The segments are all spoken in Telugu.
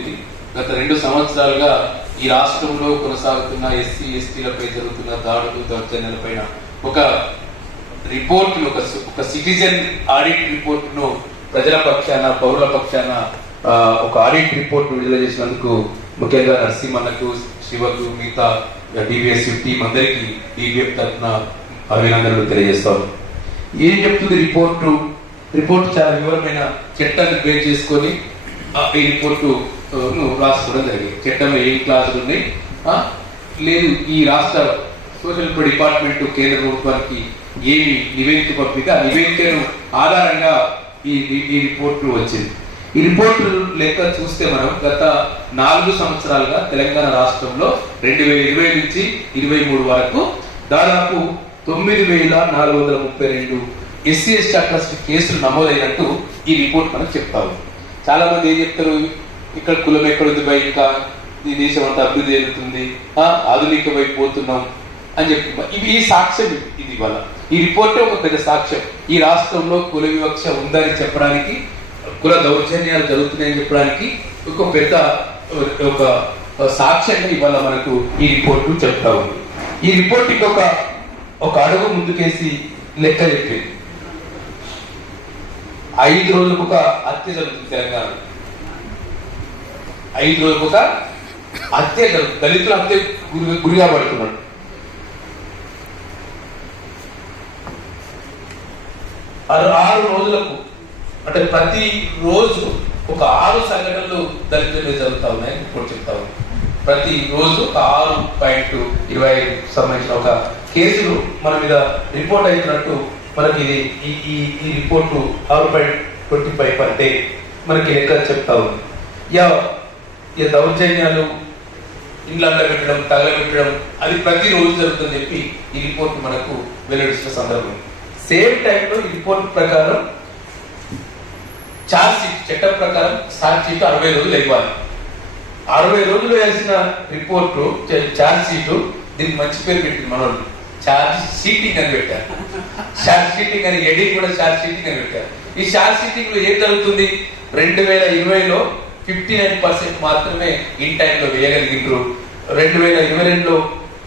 ఇది. గత 2 సంవత్సరాలుగా ఈ రాష్ట్రంలో కొనసాగుతున్న ఎస్సీ ఎస్టీలపై జరుగుతున్న దాడులు దౌర్జన్యాలపైన ఒక రిపోర్టును, ఒక సిటిజన్ ఆడిట్ రిపోర్టును ప్రజల పక్షాన, పౌరుల పక్షాన ఒక ఆడిట్ రిపోర్ట్ విడుదల చేసినందుకు ముఖ్యంగా నరసింహన్నకు, శివకు, మిగతా డివిఎస్ టీం అందరికీ డివిఎఫ్ తరఫున అభినందనలు తెలియజేస్తాను. ఏం చెప్తుంది రిపోర్టు చాలా వివరమైన చట్టాన్ని బేస్ చేసుకొని ఈ రిపోర్టు రాసుకోవడం జరిగింది. చట్టంలో ఏం క్లాసులు ఉన్నాయి, లేదు ఈ రాష్ట్ర సోషల్ డిపార్ట్మెంట్ కేంద్ర ప్రభుత్వానికి ఏమి నివేదిక పంపితే ఆ నివేదికను ఆధారంగా ఈ రిపోర్టు వచ్చింది. ఈ రిపోర్టు లెక్క చూస్తే మనం గత 4 సంవత్సరాలుగా తెలంగాణ రాష్ట్రంలో 2020 నుంచి 23 వరకు దాదాపు 9,432 ఎస్సీ ఎస్టీ అట్రాసిటీ కేసులు నమోదైనట్టు ఈ రిపోర్ట్ మనకు చెప్తా ఉంది. చాలా మంది ఏం చెప్తారు, ఇక్కడ కులం ఎక్కడుంది, బయట ఈ దేశం అంతా అభివృద్ధి జరుగుతుంది, ఆధునిక వైపు పోతున్నాం అని చెప్పి ఈ సాక్ష్యం ఇది వల్ల ఈ రిపోర్టే ఒక పెద్ద సాక్ష్యం. ఈ రాష్ట్రంలో కుల వివక్ష ఉందని చెప్పడానికి, కుల దౌర్జన్యాలు జరుగుతున్నాయని చెప్పడానికి ఒక పెద్ద ఒక సాక్ష్యంగా ఇవాళ మనకు ఈ రిపోర్టు చెప్తా ఉంది. ఈ రిపోర్ట్ ఒక అడుగు ముందుకేసి లెక్క చెప్పింది. 5 రోజులకు ఒక హత్య జరుగుతుంది తెలంగాణ. 5 రోజులకు ఒక హత్య జరుగుతుంది. దళితులు హత్య గురిగా పడుతున్నాడు. 6 రోజులకు అంటే ప్రతి రోజు ఒక 6 సంఘటనలు దళితులు జరుగుతా ఉన్నాయని ఇప్పుడు చెప్తా ఉంది. ప్రతి రోజు ఒక 6.25 సంబంధించిన ఒక కేసులు మన మీద రిపోర్ట్ అవుతున్నట్టు మనకి ఈ రిపోర్టు 6.25 పర్ డే మనకి లెక్క చెప్తా ఉంది. ఈ దౌర్జన్యాలు, ఇండ్ల పెట్టడం, తగలబెట్టడం అది ప్రతి రోజు జరుగుతుందని చెప్పి ఈ రిపోర్ట్ మనకు వెల్లడిస్తున్న సందర్భం. సేమ్ టైంలో ఈ రిపోర్ట్ ప్రకారం ఛార్జ్ షీట్, చట్టం ప్రకారం ఛార్జ్ షీట్ 60 రోజులు ఇవ్వాలి. 60 రోజులు వేసిన రిపోర్టు ఛార్జ్ షీటు, దీనికి మంచి పేరు పెట్టింది మనోళ్ళు, ఛార్జ్ షీటింగ్ అని పెట్టారు. ఛార్జ్ షీటింగ్ అని ఎడి కూడా ఛార్జ్ షీటింగ్ అని పెట్టారు. ఈ ఛార్జ్ షీటింగ్ లో ఏం జరుగుతుంది, 2020లో 59% మాత్రమే ఇన్ టైంలో వేయగలిగిండ్రు. 2022లో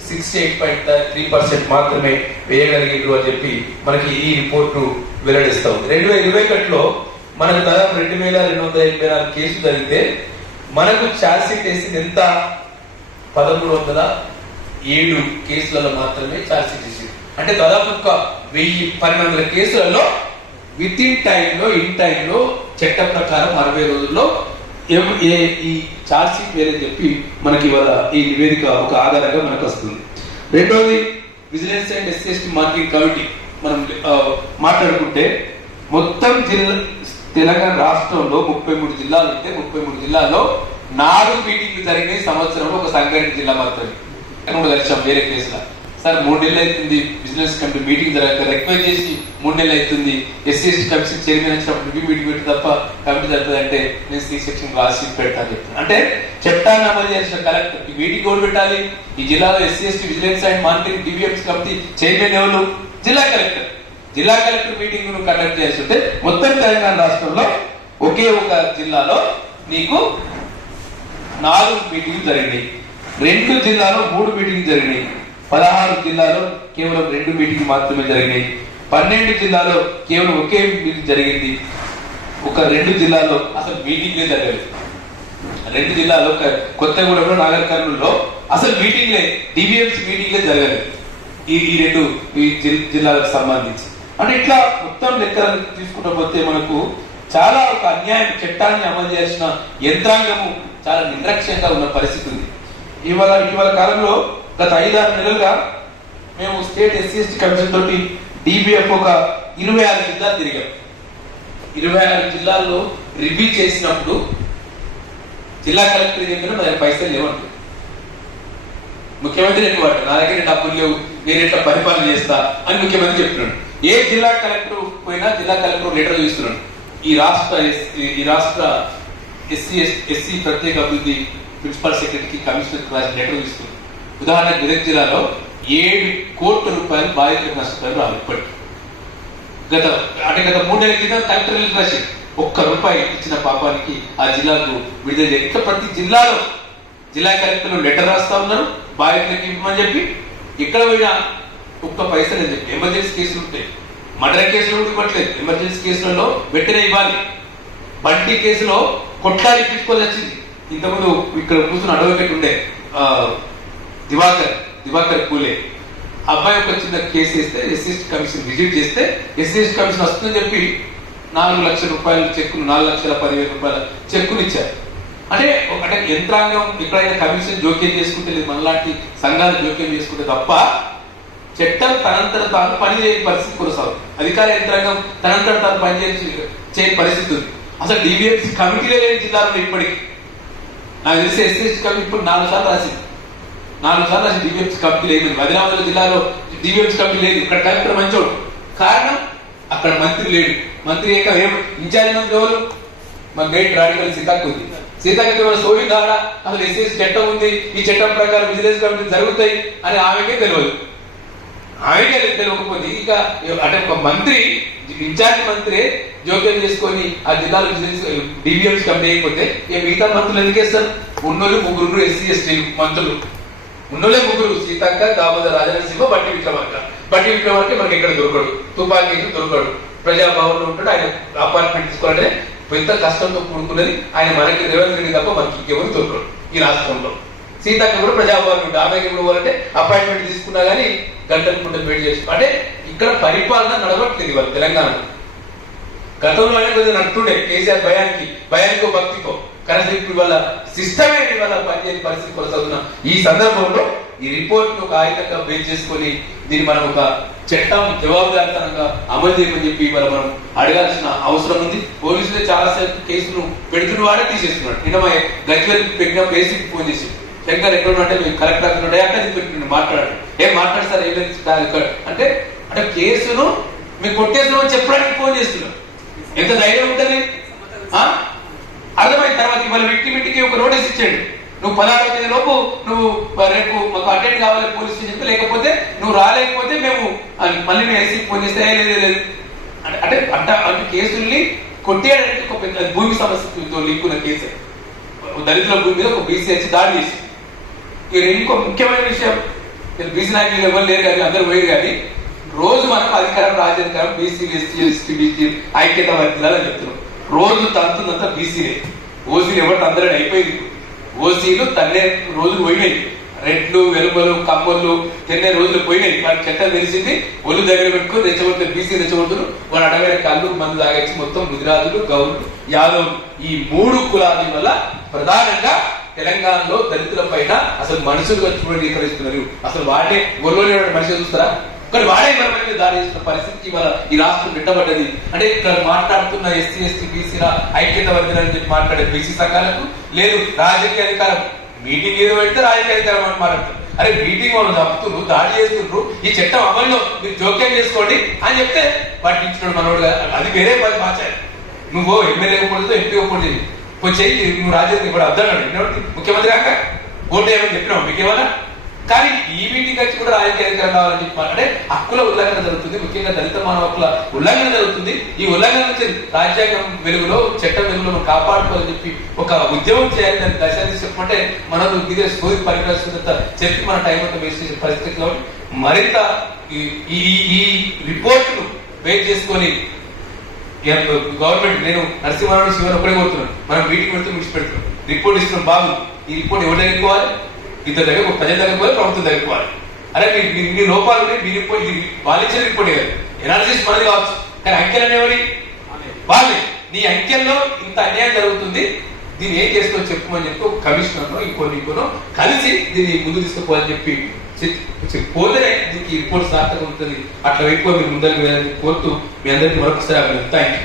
68.3% మాత్రమే వేయగలిగిండ్రు అని చెప్పి మనకి ఈ రిపోర్టు వెల్లడిస్తా ఉంది. 2021లో మనకు దాదాపు 2,284 కేసులు జరిగితే మనకు ఛార్జ్ షీట్ వేసింది ఎంత, 1,307 కేసులలో మాత్రమే ఛార్జ్ షీట్ వేసింది. అంటే దాదాపు 1,000 కేసులలో విత్ ఇన్ టైంలో చట్ట ప్రకారం 60 రోజుల్లో ఈ ఛార్జ్ షీట్ వేరని చెప్పి మనకి ఇవాళ ఈ నివేదిక ఒక ఆధారంగా మనకు వస్తుంది. రెండోది vigilance and SC ST monitoring committee మనం మాట్లాడుకుంటే మొత్తం తెలంగాణ రాష్ట్రంలో 33 జిల్లాలు ఉంటే 33 జిల్లాల్లో 4 మీటింగ్లు జరిగినాయి సంవత్సరంలో. ఒక సంగారెడ్డి జిల్లా మాత్రమే కలిసాం వేరే కేసులో. సార్ 3 నెలలు అవుతుంది బిజినెస్ కమిటీ మీటింగ్ జరగక, రిక్వెస్ట్ చేసి 3 నెలలు అవుతుంది. ఎస్సీ ఎస్టీ కమిషన్ చైర్మన్ వచ్చినప్పుడు రివ్యూ మీటింగ్ పెట్టి తప్ప కమిటీ జరుగుతుంది అంటే నేను సి సెక్షన్ రాసి పెడతాను చెప్తాను. అంటే చట్టాన్ని అమలు చేసిన కలెక్టర్ ఈ మీటింగ్ కూడా పెట్టాలి. ఈ జిల్లాలో SC ST vigilance and monitoring డివిఎఫ్స్ కమిటీ చైర్మన్ ఎవరు, జిల్లా కలెక్టర్. జిల్లా కలెక్టర్ మీటింగ్ ను కండక్ట్ చేసి ఉంటే మొత్తం తెలంగాణ రాష్ట్రంలో ఒకే ఒక జిల్లాలో నీకు 4 మీటింగ్లు జరిగినాయి. 2 జిల్లాలో 3 మీటింగ్లు జరిగినాయి. 16 జిల్లాలో కేవలం 2 మీటింగ్ మాత్రమే జరిగినాయి. 12 జిల్లాలో కేవలం ఒకే మీటింగ్ జరిగింది. ఒక 2 జిల్లాలో అసలు మీటింగ్లే జరగలేదు. 2 జిల్లాలో కొత్తగూడెంలో, నాగర్ కర్నూలులో అసలు మీటింగ్లే, డిబిఎంసీ మీటింగ్లే జరగలేదు ఈ 2 జిల్లాలకు సంబంధించి. అంటే ఇట్లా మొత్తం లెక్కలను తీసుకుంటూ పోతే మనకు చాలా ఒక అన్యాయం, చట్టాన్ని అమలు చేసిన యంత్రాంగము చాలా నిర్లక్ష్యంగా ఉన్న పరిస్థితి ఉంది. ఇటీవల కాలంలో గత 5-6 నెలలుగా మేము స్టేట్ ఎస్సీ ఎస్టీ కమిషన్ తోటి డిబిఎఫ్ ఒక 26 జిల్లాలు తిరిగాం. 26 జిల్లాల్లో రివ్యూ చేసినప్పుడు జిల్లా కలెక్టర్ చెప్పిన నా దగ్గర పైసలు లేవంటుంది. ముఖ్యమంత్రి ఎటువంటి నా దగ్గర డబ్బులు లేవు, నేను ఎట్లా పరిపాలన చేస్తా అని ముఖ్యమంత్రి చెప్తున్నాడు. ఏ జిల్లా కలెక్టర్ పోయినా జిల్లా కలెక్టర్ లెటర్ చూస్తున్నాడు. ఈ రాష్ట్ర ఎస్సీ ప్రత్యేక అభివృద్ధి ప్రిన్సిపల్ సెక్రటరీకి కమిషనర్ రాసిన లెటర్ చూస్తున్నాడు. ఉదాహరణకు మెదక్ జిల్లాలో 7 కోట్ల రూపాయలు బాధితులకు నష్టపోయారు రావాలి. ఇప్పటికి గత 3 నెలల క్రితం కలెక్టర్ రాసి ఒక్క రూపాయి ఇచ్చిన పాపానికి ఆ జిల్లాకు విడుదల చేయాలి. ఇట్లా ప్రతి జిల్లాలో జిల్లా కలెక్టర్లు లెటర్ రాస్తా ఉన్నారు బాధితులకి ఇవ్వమని చెప్పి. ఇక్కడ పోయినా ఒక్క పైసలు అని చెప్పి ఎమర్జెన్సీ కేసులు ఉంటాయి, మర్డర్ కేసులు కూడా ఇవ్వట్లేదు. ఎమర్జెన్సీ కేసులలో వెంటనే ఇవ్వాలి. బంటి కేసులో కొట్లాడి ఇప్పించుకోవాల్సి వచ్చింది. ఇంతకుముందు ఇక్కడ కూర్చున్న అడ్వకేట్ ఉండే దివాకర్ పూలే అబ్బాయి ఒక చిన్న కేసు వేస్తే ఎస్సీ కమిషన్ విజిట్ చేస్తే ఎస్సీ కమిషన్ వస్తుందని చెప్పి 4 లక్షల రూపాయలు చెక్కును 4,10,000 చెక్కును ఇచ్చారు. అంటే యంత్రాంగం ఎక్కడైనా కమిషన్ జోక్యం చేసుకుంటే లేదు, మనలాంటి సంఘాలు జోక్యం చేసుకుంటే తప్ప చట్టం తనంతట తాను పనిచేయని పరిస్థితి కొనసాగుతుంది. అధికార యంత్రాంగం తనంతట తాను చేయని పరిస్థితి ఉంది. అసలు డివిఎంసీ కమిటీలే లేని జిల్లాలో ఇప్పటికి నాకు తెలిసి ఎస్సీ కమిటీ ఇప్పుడు 4 సార్లు రాసింది. 4 సార్లు రాసి డివిఎంసీ కమిటీ లేదు. ఆదిలాబాద్ జిల్లాలో డివిఎంసీ కమిటీ లేదు. ఇక్కడ కలెక్టర్ మంచోడు, కారణం అక్కడ మంత్రి లేడు. మంత్రి ఇన్ఛార్జ్ మంత్రి ఎవరు? మన గైడ్ రాడికల్ సీతాకు ఉంది. సీతాకి సోయి కాడా అసలు ఎస్సీ చట్టం ఉంది, ఈ చట్టం ప్రకారం విజిలెన్స్ కమిటీ జరుగుతాయి అని ఆమెకే తెలియదు. ఆమెకే తెలియకపోతే ఇక అంటే ఒక మంత్రి ఇన్ఛార్జ్ మంత్రి జోక్యం చేసుకొని ఆ జిల్లాలో డివిఎంసీ కమిటీ అయిపోతే మిగతా మంత్రులు ఎందుకేస్తారు? ఉన్నోళ్ళు 3 ఎస్సీ ఎస్టీ మంత్రులు, ఉన్నోళ్ళే 3 సీతక్క, దామోదర్ రాజనరసింహ, బట్టి విక్రమార్క మనకి ఎక్కడ దొరకడు, తుపాకీ దొరకడు, ప్రజాభవన్లో ఉంటాడు. ఆయన అపార్ట్మెంట్ తీసుకోవాలంటే పెద్ద కష్టంతో కూడుకున్నది. ఆయన మనకి రేవంత్ రెడ్డి తప్ప మనకి ఎవరు దొరకడు ఈ రాష్ట్రంలో. సీతక్క కూడా ప్రజాభవన్ ఉంటుంది, ఆమెకి ఎప్పుడు పోవాలంటే అపాయింట్మెంట్ తీసుకున్నా కానీ గంటలు వెయిట్ చేసుకో. అంటే ఇక్కడ పరిపాలన నడవట్లేదు ఇవాళ తెలంగాణలో. గతంలోనే కొంచెం నడుతుండే కేసీఆర్ భయానికో భక్తికో, కానీ ఇప్పుడు ఇవాళ సిస్టమే ఇవాళ పనిచేయని పరిస్థితి కొనసాగుతున్న ఈ సందర్భంలో ఈ రిపోర్ట్ ను ఒక ఆయుధంగా బేస్ చేసుకొని దీన్ని మనం ఒక చట్టం జవాబుదారితనంగా అమలు చేయమని చెప్పి ఇవాళ మనం అడగాల్సిన అవసరం ఉంది. పోలీసులే చాలా సేపు కేసులు పెడుతున్న వాడే తీసేస్తున్నాడు. నిన్న మా గజ్వేల్ పెట్టిన ఏసీకి ఫోన్ చేసి శంకర్ ఎక్కడ ఉన్నట్టే మేము కలెక్టర్ అక్కడ పెట్టిన మాట్లాడాడు. మాట్లాడు సార్ అంటే అంటే కేసును మేము కొట్టేస్తున్నాం అని చెప్పడానికి ఫోన్ చేస్తున్నాం. ఎంత ధైర్యం ఉంటుంది? అర్థమైన తర్వాత ఇవాళ ఇంటికి ఒక నోటీస్ ఇచ్చాడు, నువ్వు 16వ తేదీ లోపు నువ్వు రేపు మాకు అటెండ్ కావాలి పోలీస్ స్టేషన్, లేకపోతే నువ్వు రాలేకపోతే మేము మళ్ళీ మేము ఎస్సీకి ఫోన్ చేస్తే లేదు అంటే అంటే కేసుల్ని కొట్టేయడానికి ఒక పెద్ద భూమి సమస్యతో లింకున్న కేసు. దళితుల భూమి మీద ఒక బీసీ వచ్చి దాడి చేసి. ఇంకో ముఖ్యమైన విషయం, బీసీ నాయకులు ఎవరు లేరు కానీ అందరూ పోయారు కానీ రోజు మనం అధికారం రాజ్యాధికారం బీసీ ఎస్టీ బీసీ ఐక్యత వర్గాలని చెప్తున్నాం. రోజు తంతుందంతా బీసీలే, ఓసీలు ఎవరు అందరూ అయిపోయింది. ఓసీలు తన్నే రోజులు పోయినాయి, రెడ్లు వెలుపలు కమ్మలు తిన్నే రోజులు పోయినాయి. వాటి చట్టం తెలిసింది, ఒళ్ళు దగ్గర పెట్టుకుని రెచ్చగొట్టారు, బీసీ రెచ్చగొట్టును. వాడు అడగైన కళ్ళు మందు తాగచ్చి మొత్తం గుజరాతులు గౌడ్లు యాదవులు ఈ 3 కులాల వల్ల ప్రధానంగా తెలంగాణలో దళితుల పైన అసలు మనుషులుగా చూడీకరిస్తున్నారు. అసలు వాడే ఒళ్ళోనే మనిషి చూస్తారా? కానీ వాడే మన మీద దాడి చేస్తున్న పరిస్థితికి ఇవాళ ఈ రాష్ట్రం పెట్టబడ్డది. అంటే ఇక్కడ మాట్లాడుతున్న ఎస్సీ ఎస్టీ బీసీల ఐక్యత వర్గాలని చెప్పి మాట్లాడే బీసీ సంఘాలకు లేదు రాజకీయ అధికారం. మీటింగ్ ఏదో పెడితే రాజకీయ అధికారం అని మాట్లాడుతున్నారు. అరే మీటింగ్ వాళ్ళు తప్పుతున్నారు, దాడి చేస్తున్నారు, ఈ చట్టం అమల్లో మీరు జోక్యం చేసుకోండి అని చెప్తే పట్టించుకోండి మనోడు. అది వేరే పని మార్చాలి. నువ్వు ఎమ్మెల్యే ఇవ్వకూడదు, ఎంపీ ఇవ్వకూడదు, చెయ్యి, నువ్వు రాజకీయ ఇప్పుడు అర్థం ముఖ్యమంత్రి కాక ఓటు ఏమని చెప్పినావు మీకేమన్నా? కానీ ఈ మీటింగ్ వచ్చి కూడా రాజకీయ అధికారం కావాలని చెప్పి అంటే హక్కుల ఉల్లంఘన జరుగుతుంది, ముఖ్యంగా దళిత మానవ హక్కుల ఉల్లంఘన జరుగుతుంది. ఈ ఉల్లంఘన నుంచి రాజ్యాంగం వెలుగులో చట్టం వెలుగులో కాపాడుకోవాలని చెప్పి ఒక ఉద్యమం చేయాలి. దాన్ని దశ చెప్పమంటే మనం ఇదే సోది పరికరిస్తున్నంత చెప్పి మన టైం అంతా వేస్ట్ చేసే పరిస్థితిలో మరింత ఈ రిపోర్ట్ ను బేస్ చేసుకొని గవర్నమెంట్, నేను నరసింహారావు శివన్ ఒకటే కోరుతున్నాను, మనం మీటింగ్ పెడుతూ విడిచిపెడుతున్నాం. రిపోర్ట్ ఇస్తున్నాం బాగు, ఈ రిపోర్ట్ ఎవరు దగ్గరకోవాలి? ఇద్దరు దగ్గర ప్రజల దగ్గర పోవాలి, ప్రభుత్వం దగ్గరకోవాలి. అరే మీ లోపాలు మీ రిపోర్ట్ ఇది వాళ్ళు ఇచ్చిన రిపోర్ట్ కాదు, ఎనాలిసిస్ మనది కావచ్చు, కానీ అంకెలు అనేవాడి వాళ్ళే. నీ అంకెల్లో ఇంత అన్యాయం జరుగుతుంది, దీన్ని ఏం చేస్తూ చెప్పుమని చెప్పి ఒక కమిషనర్ ఇంకోనో కలిసి దీన్ని ముందు తీసుకుపోవాలని చెప్పి పోతేనే దీనికి రిపోర్ట్ సార్థకం ఉంటుంది. అట్లా ఎక్కువ మీరు ముందరికి వెళ్ళాలని కోరుతూ మీ అందరికీ మరొకసారి థ్యాంక్ యూ.